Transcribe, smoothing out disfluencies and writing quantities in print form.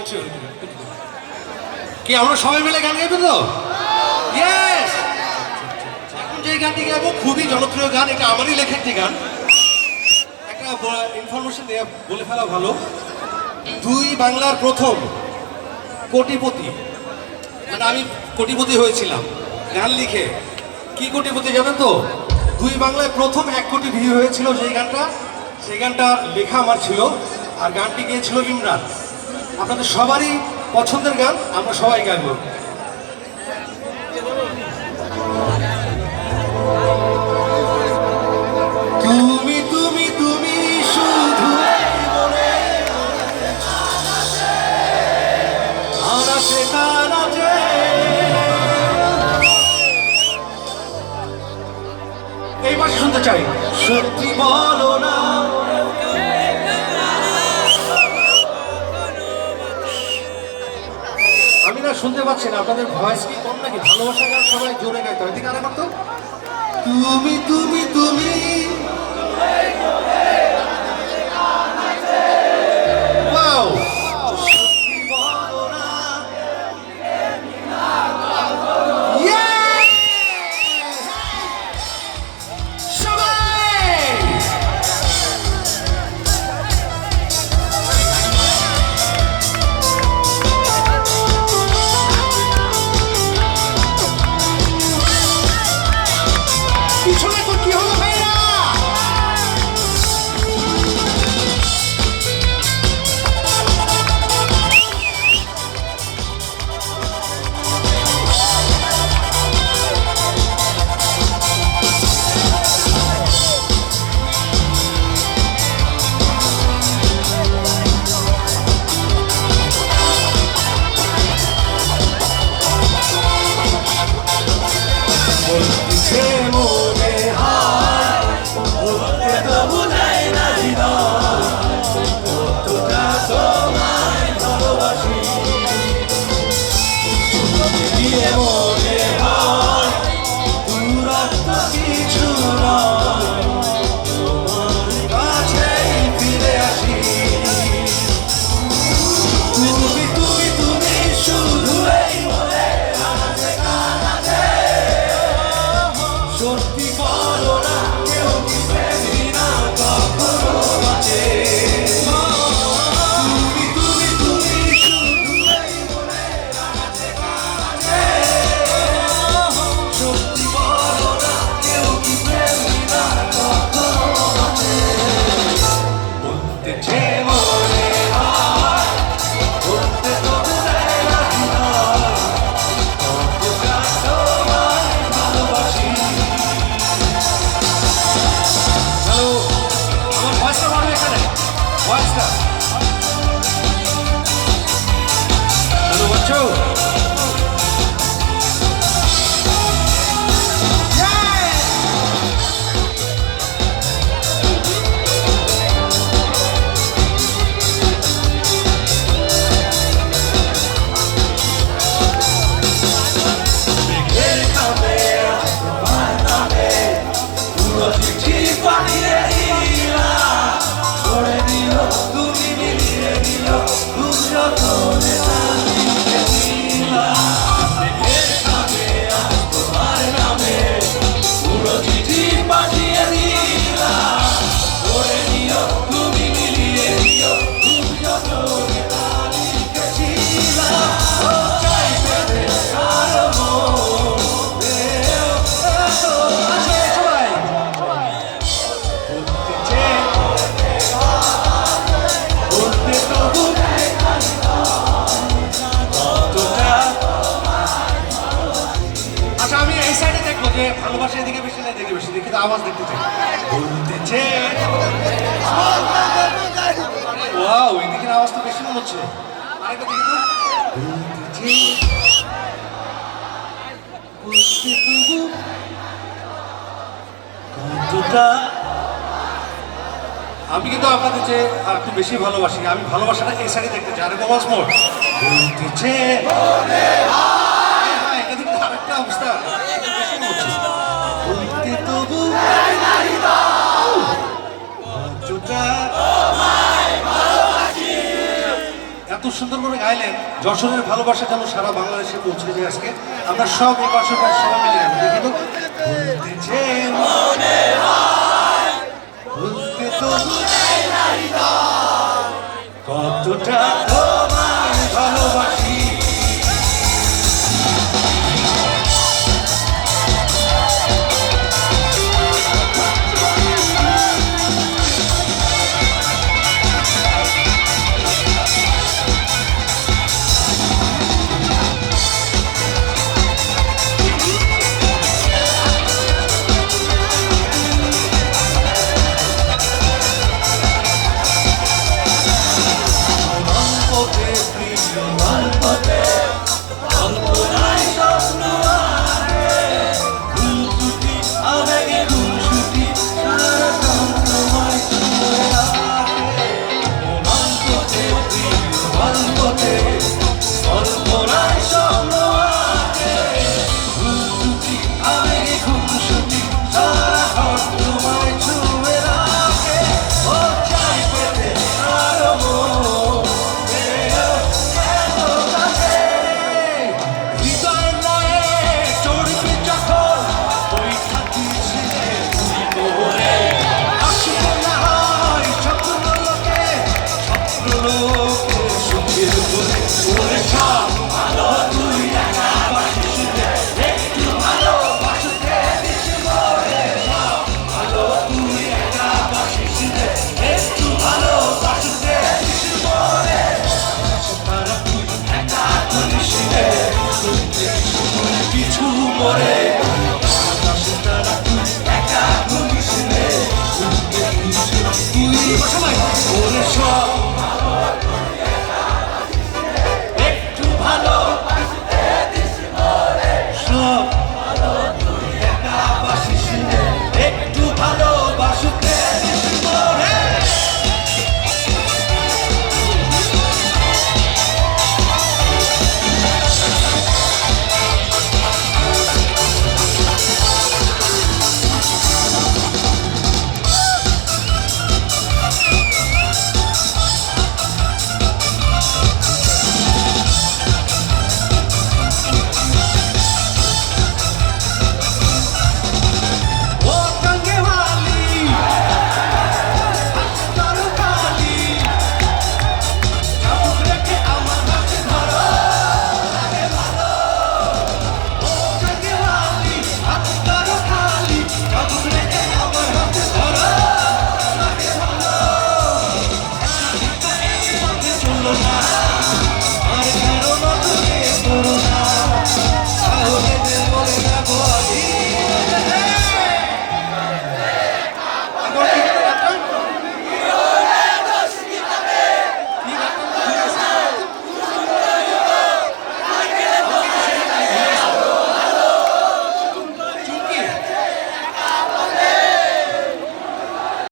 রোমাঞ্চ কি আমরা সবাই মিলে গান গাইবো তো? ইয়েস। এখন যে গানটি গাইবো খুবই জনপ্রিয় গান, এটা আমারই লেখা একটি গান। একটা ইনফরমেশন দিয়ে বলে ফেলা ভালো, দুই বাংলার প্রথম কোটিপতি, মানে আমি কোটিপতি হয়েছিলাম গান লিখে। কি কোটিপতি জানেন তো? দুই বাংলায় প্রথম 1 কোটি ভিউ হয়েছিল যেই গানটা, সেই গানটা লেখা আমার ছিল, আর গানটি গিয়েছিল ইমরান। আপনাদের সবারই পছন্দের গান, আমরা সবাই গাইবো। তুমি তুমি তুমি শুধু আনাচে কানাচে, এই পাশে শুনতে চাই। সত্যি বলো না, আমি না শুনতে পাচ্ছি না, আপনাদের ভয়েস কি কম নাকি? ভালোবাসা গান সবাই জোরে গাইতে হয়, এদিকে আরেকবার তো। তুমি তুমি তুমি ওয়াও, সত্যি বলো না। Yes! সবাই পিছনে তো কি হলো ভাইয়া? বলছে মনে হয় বলতে তো ভুলাই না হৃদয়, কতটা তোমায় ভালোবাসি। দিয়ে মনে হয় দূরত্ব কিছু নয়, তোমার কাছেই ফিরে আসি। তুমি তুমি তুমি শুধু এই বলে আনাচে কানাচে, সত্যি বলো না কেউ কি প্রেমী না কখনো বাঁচে। তুমি তুমি তুমি শুধু এই বলে আনাচে কানাচে, সত্যি বলো না কেউ কি প্রেমী না কখনো বাঁচে। বলতে যে মনে হয় বলতে তো ভুলাই না হৃদয়, কতটা তোমায় ভালোবাসি। হ্যালো, আমার ভয়েসটা বাড়বে এখানে, ভয়েসটা। হ্যালো বাচ্চো, চিঠি পাঠিয়ে দিলাম, করে দিল তুমি, মিলিয়ে দিল খুব যতনে লিখেছিলাম। মেঘের সামনে আজ তোমার নামে পুরো চিঠি পাঠিয়ে দিলাম, করে দিল তুমি, মিলিয়ে দিল খুব যতনে লিখেছিলাম। ও চাইতে দে আরো মন, দেও এত ভালোবাসা। আচ্ছা, আমি এই সাইডে দেখবো যে ভালোবাসা এদিকে বেশি না এদিকে বেশি, দেখি তো আওয়াজ দেখতে চাই। বলতেছে ওয়াও, এদিকের আওয়াজ তো বেশি মনে হচ্ছে। আরেকটা দেখি তো। বলতেছে বলতে তবু কতটা। আমি কিন্তু আপনাদের যে আর একটু বেশি ভালোবাসি, আমি ভালোবাসাটা এই সাইডে দেখতে চাই। আরেকটা ওয়াজ মোর বলতেছে, হ্যাঁ, এটা কিন্তু আরেকটা অবস্থা বেশি মনে হচ্ছে। বলতে তবু কতটা এত সুন্দর করে গাইলেন, যশোরের ভালোবাসা যেন সারা বাংলাদেশে পৌঁছে যায় আজকে। আমরা সব এই পাশে সবাই মিলে গাবো, দেখি তো। বলতে যে মনে হয়, বলতে তো কতটা